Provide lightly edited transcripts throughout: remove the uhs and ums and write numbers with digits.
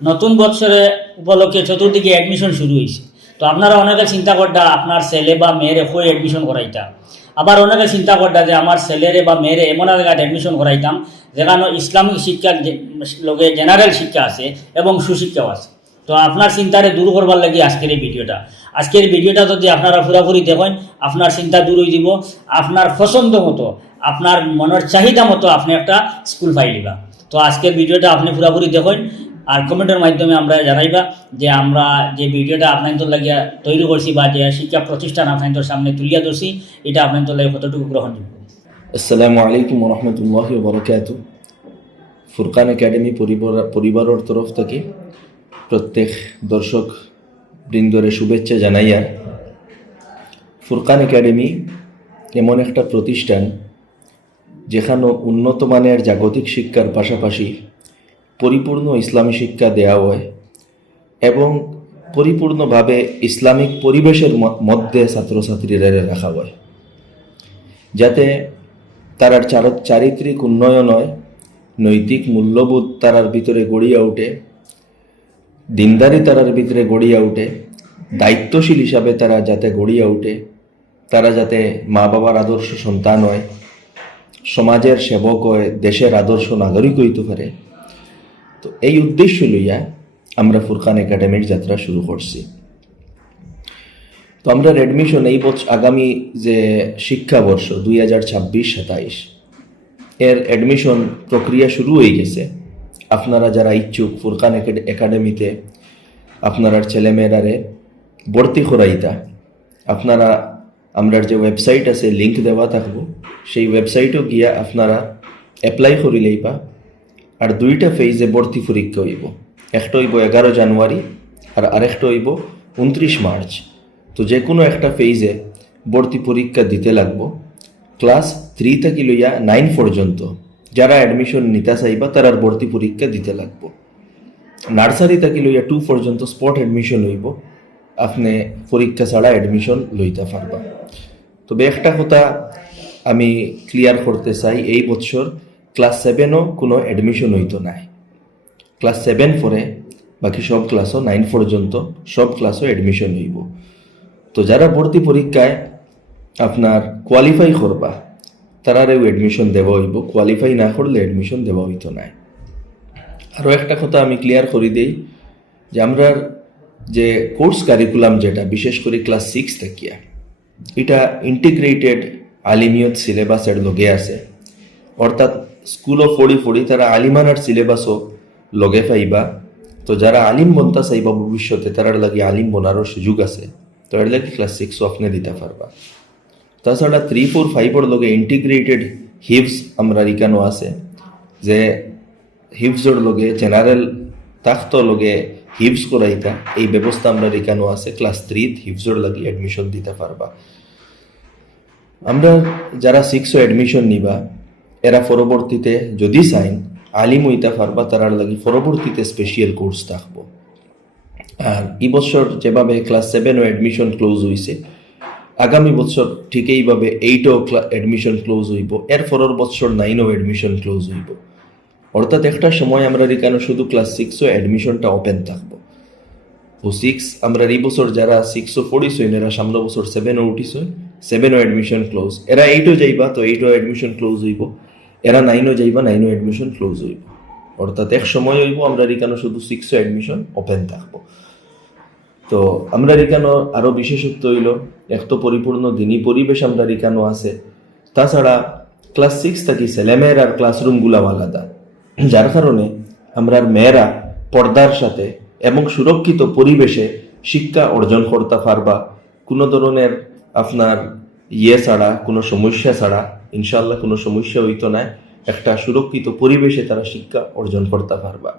নতুন বছরে উপলক্ষে চতুর্দিকে অ্যাডমিশন শুরু হয়েছে। তো আপনারা অনেকে চিন্তা করটা আপনার ছেলে বা মেয়েরে কই অ্যাডমিশন করাইতা। আবার অনেকে চিন্তা করটা যে আমার ছেলেরে বা মেয়েরে এমন এক জায়গায় অ্যাডমিশন করাইতাম যেখানে ইসলামিক শিক্ষার লগে জেনারেল শিক্ষা আছে এবং সুশিক্ষাও আছে। তো আপনার চিন্তারে দূর করবার লাগি আজকের ভিডিওটা যদি আপনারা পুরাপুরি দেখেন, আপনার চিন্তা দূর হয়ে যাব। আপনার পছন্দ মতো, আপনার মনের চাহিদা মতো আপনি একটা স্কুল পাই দিবা। তো আজকের ভিডিওটা আপনি পুরাপুরি দেখেন, আর কমেন্টের মাধ্যমে আমরা জানাইবা যে আমরা যে ভিডিওটা আপনাদের লাগিয়া তৈরি করছি বা যে শিক্ষা প্রতিষ্ঠান আপনাদের সামনে তুলিয়া ধরছি, এটা আপনাদের লাগে কতটুকু গ্রহণযোগ্য। আসসালামু আলাইকুম রহমতুল্লাহি বরকাত। ফুরকান একাডেমি পরিবারের তরফ থেকে প্রত্যেক দর্শক বৃন্দরে শুভেচ্ছা জানাইয়া, ফুরকান একাডেমি এমন একটা প্রতিষ্ঠান যেখানে উন্নত মানের জাগতিক শিক্ষার পাশাপাশি পরিপূর্ণ ইসলামী শিক্ষা দেওয়া হয় এবং পরিপূর্ণভাবে ইসলামিক পরিবেশের মধ্যে ছাত্রছাত্রীরা রাখা হয়, যাতে তারার চারিত্রিক উন্নয়ন হয়, নৈতিক মূল্যবোধ তারার ভিতরে গড়িয়া ওঠে, দিনদারি তারার ভিতরে গড়িয়া ওঠে, দায়িত্বশীল হিসাবে তারা যাতে গড়িয়া ওঠে, তারা যাতে মা বাবার আদর্শ সন্তান হয়, সমাজের সেবক হয়, দেশের আদর্শ নাগরিক হইতে পারে। তো এই উদ্দেশ্য লইয়া আমরা ফুরকান একাডেমির যাত্রা শুরু করছি। তো আমরা অ্যাডমিশন এই বছর আগামী যে শিক্ষাবর্ষ 2026-27 এর অ্যাডমিশন প্রক্রিয়া শুরু হয়ে গেছে। আপনারা যারা ইচ্ছুক ফুরকান একাডেমিতে আপনার ছেলেমেয়েরারে ভর্তি করাইতা, আপনারা আমরার যে ওয়েবসাইট আছে লিঙ্ক দেওয়া থাকবো, সেই ওয়েবসাইটও গিয়া আপনারা অ্যাপ্লাই করিলেই পা। আর দুইটা ফেজে ভর্তি পরীক্ষা হইব, একটা হইব 11 জানুয়ারি আর আরেকটা হইব 29 মার্চ। তো যে কোনো একটা ফেজে ভর্তি পরীক্ষা দিতে লাগবো। ক্লাস 3 থেকে লইয়া 9 পর্যন্ত যারা অ্যাডমিশন নিতে চাইবা তারার ভর্তি পরীক্ষা দিতে লাগবো। নার্সারি থেকে লইয়া 2 পর্যন্ত স্পট অ্যাডমিশন হইব, আপনি পরীক্ষা ছাড়া অ্যাডমিশন লইতে পারবা। তবে একটা কথা আমি ক্লিয়ার করতে চাই, এই বছর ক্লাস 7ও কোনো অ্যাডমিশন হইতো নাই। ক্লাস 7 পরে বাকি সব ক্লাসও 9 পর্যন্ত সব ক্লাসও অ্যাডমিশন হইব। তো যারা ভর্তি পরীক্ষায় আপনার কোয়ালিফাই করবা তারারেও অ্যাডমিশন দেওয়া হইব, কোয়ালিফাই না করলে অ্যাডমিশন দেওয়া হইতো না। আরও একটা কথা আমি ক্লিয়ার করে দিই যে আমরা যে কোর্স কারিকুলাম যেটা বিশেষ করে ক্লাস 6 থেকে এটা ইন্টিগ্রেটেড আলিমিয়ত সিলেবাসের লগে আছে, অর্থাৎ স্কুল অফ পড়ি তারা আলিমানার সিলেবাসও লগে পাইবা। তো যারা আলিম বনতা চাইবা ভবিষ্যতে তারার লাগে আলিম বনারও সুযোগ আছে, তো এর লাগে ক্লাস 6ও আপনি দিতে পারবা। তাছাড়া 3, 4, 5 লগে ইন্টিগ্রেটেড হিপস আমরা রিকানো আছে, যে হিপসর লগে জেনারেল তাখ্ত লগে হিপস করাইতা, এই ব্যবস্থা আমরা রিকানো আছে। ক্লাস 3 হিপসর লাগে অ্যাডমিশন দিতে পারবা। আমরা যারা 6ও অ্যাডমিশন নিবা এরা পরবর্তীতে যদি চাইন আলিম হইতে পারবা, তারার লাগে পরবর্তীতে স্পেশাল কোর্স থাকবো। আর এই বছর যেভাবে ক্লাস 7ও অ্যাডমিশন ক্লোজ হয়েছে, আগামী বছর ঠিক এইভাবে 8ও অ্যাডমিশন ক্লোজ হইব, এর পরের বছর 9ও অ্যাডমিশন ক্লোজ হইব। অর্থাৎ একটা সময় আমরা এখানে শুধু ক্লাস 6ও অ্যাডমিশনটা ওপেন থাকবো। ও 6 আমরা এই বছর যারা 6ও পড়িছইন এরা সামনে বছর 7ও উঠিছইন, 7ও অ্যাডমিশন ক্লোজ। এরা 8ও যাইবা, তো 8ও অ্যাডমিশন ক্লোজ হইব। এরা 9ও যাইবা, 9ও অ্যাডমিশন ক্লোজ হইব। অর্থাৎ এক সময় হইব আমরা এখানে শুধু 6ও অ্যাডমিশন ওপেন থাকবো। তো আমরা এখানে আরো বিশেষত্ব হইল এক তো পরিপূর্ণ দিনই পরিবেশ আমরা এখানে আছে। তাছাড়া ক্লাস 6 থেকে ছেলেমেয়ের আর ক্লাসরুমগুলাও আলাদা, যার কারণে আমরা মেয়েরা পর্দার সাথে এবং সুরক্ষিত পরিবেশে শিক্ষা অর্জন করতে পারবা, কোনো ধরনের আপনার ছাড়া, কোনো সমস্যা ছাড়া। ইনশাল্লাহ কোনো সমস্যা হইতো না, একটা সুরক্ষিত পরিবেশে তারা শিক্ষা অর্জন করতে পারবা।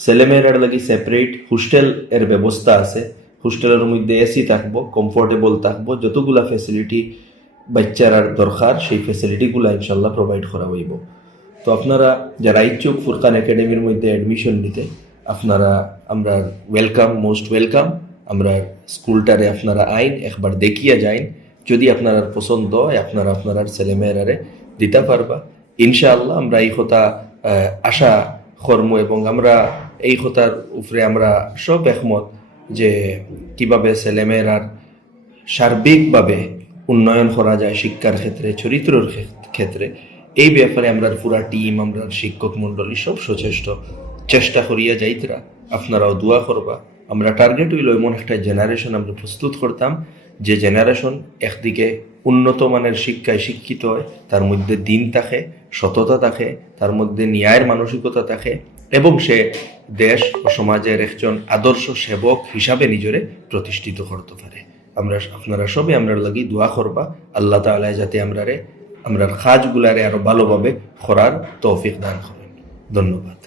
ছেলেমেয়েরার লাগি সেপারেট হোস্টেল এর ব্যবস্থা আছে, হোস্টেলের মধ্যে এসি থাকবো, কমফোর্টেবল থাকবো, যতগুলা ফ্যাসিলিটি বাচ্চার দরকার সেই ফ্যাসিলিটিগুলো ইনশাল্লাহ প্রোভাইড করা হইব। তো আপনারা যারা ইচ্ছুক ফুরকান একাডেমির মধ্যে অ্যাডমিশন নিতে, আপনারা আমরা ওয়েলকাম, মোস্ট ওয়েলকাম। আমরা স্কুলটারে আপনারা আইন একবার দেখিয়া যাইন, যদি আপনার পছন্দ হয় আপনারা আপনার ছেলেমেয়েরারে দিতে পারবা। ইনশাআল্লাহ আমরা এই কথা আশা কর্ম এবং আমরা এই কথার উপরে আমরা সব একমত যে কিভাবে ছেলেমেয়েরার সার্বিকভাবে উন্নয়ন করা যায় শিক্ষার ক্ষেত্রে, চরিত্রের ক্ষেত্রে, এই ব্যাপারে আমরা পুরা টিম, আমরা শিক্ষক মণ্ডলী সব সচেষ্ট চেষ্টা করিয়া যাইতরা। আপনারাও দোয়া করবা। আমরা টার্গেট হইল এমন একটা জেনারেশন আমরা প্রস্তুত করতাম যে জেনারেশন একদিকে উন্নত মানের শিক্ষায় শিক্ষিত হয়, তার মধ্যে দিন থাকে, সততা থাকে, তার মধ্যে ন্যায়ের মানসিকতা থাকে এবং সে দেশ ও সমাজের একজন আদর্শ সেবক হিসাবে নিজেরে প্রতিষ্ঠিত করতে পারে। আপনারা সবে আমরা লাগি দোয়া করবা আল্লাহ তাআলা যাতে আমরার কাজগুলারে আরো ভালোভাবে করার তৌফিক দান করেন। ধন্যবাদ।